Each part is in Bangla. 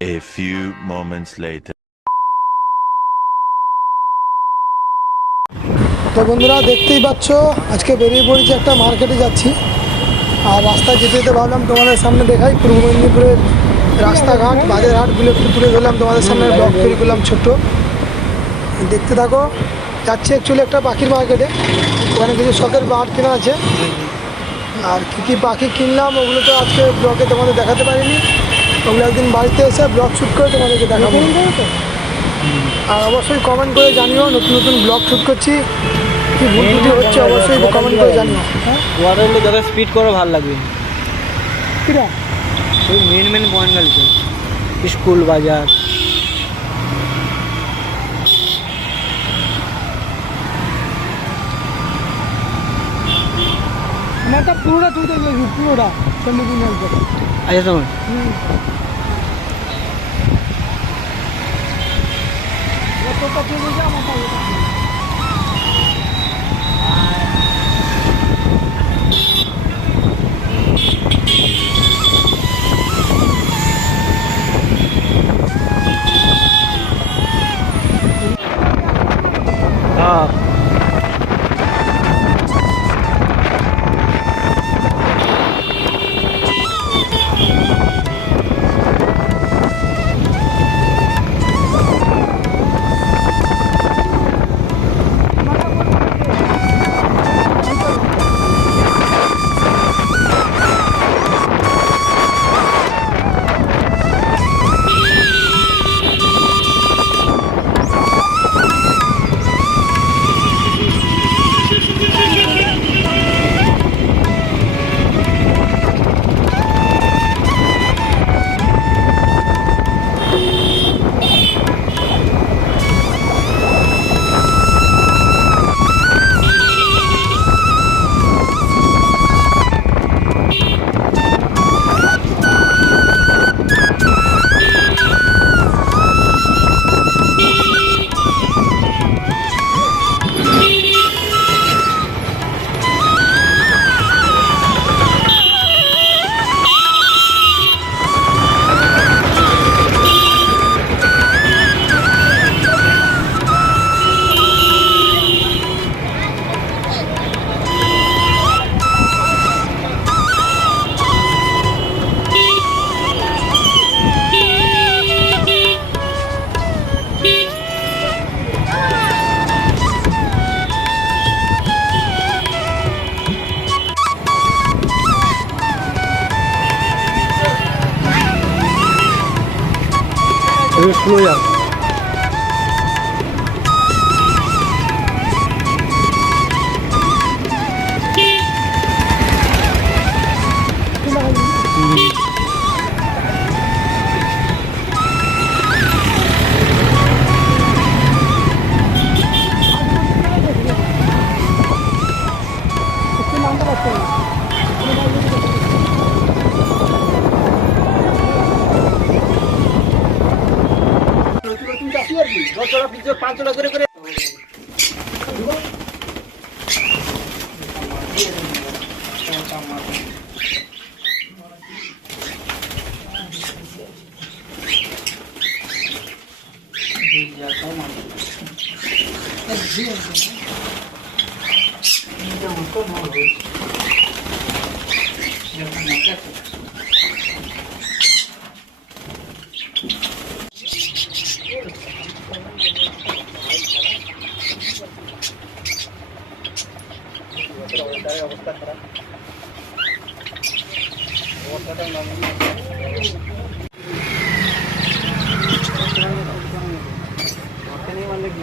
A few moments later. তো বন্ধুরা দেখতেই পাচ্ছ আজকে বেরিয়ে পড়েছি, একটা মার্কেটে যাচ্ছি। আর রাস্তায় যেতে যেতে ভাবলাম তোমাদের সামনে দেখাই পূর্ব মেদিনীপুরের রাস্তাঘাট বাজার হাটগুলো একটু তুলে ধরলাম তোমাদের সামনে, ব্লগ তৈরি করলাম ছোট্ট। দেখতে থাকো। যাচ্ছি অ্যাকচুয়ালি একটা পাখির মার্কেটে, ওখানে কিছু শখের বার্ড কেনা আছে। আর কী কী পাখি কিনলাম ওগুলো তো আজকে ব্লগে তোমাদের দেখাতে পারিনি, ওগুলো একদিন বাড়িতে এসে ব্লগ শ্যুট করে তোমাদেরকে দেখাবো। আর অবশ্যই কমেন্ট করে জানিও নতুন নতুন ব্লগ শ্যুট করছি, কি ভুল ত্রুটি হচ্ছে অবশ্যই কমেন্ট করে জানিও। ওয়াটার হলে যত স্পিড করো ভালো লাগবে। কিরা ওই মেন পয়েন্টগুলো স্কুল বাজার একটা পুরোটা তুই দেখবি, পুরোটা চন্দ্রপুর আচ্ছা তোমার স্কুলে যাও। অবস্থা খারাপ, অবস্থাটা মানে কি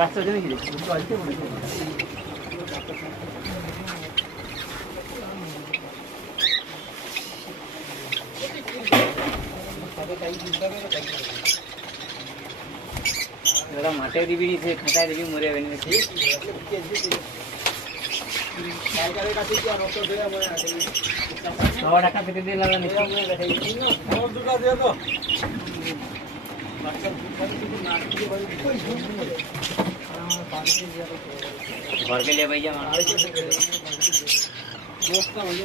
বাচ্চা জানি কি আজকে মনে হয় দাদা মাঠে দিবি সে খাঁচায় দিবি মরে যাবে না ঠিক সবার টাকা পেতে দিয়ে লাগা নিচ্ছি घर के लिए भैया दोस्त का भैया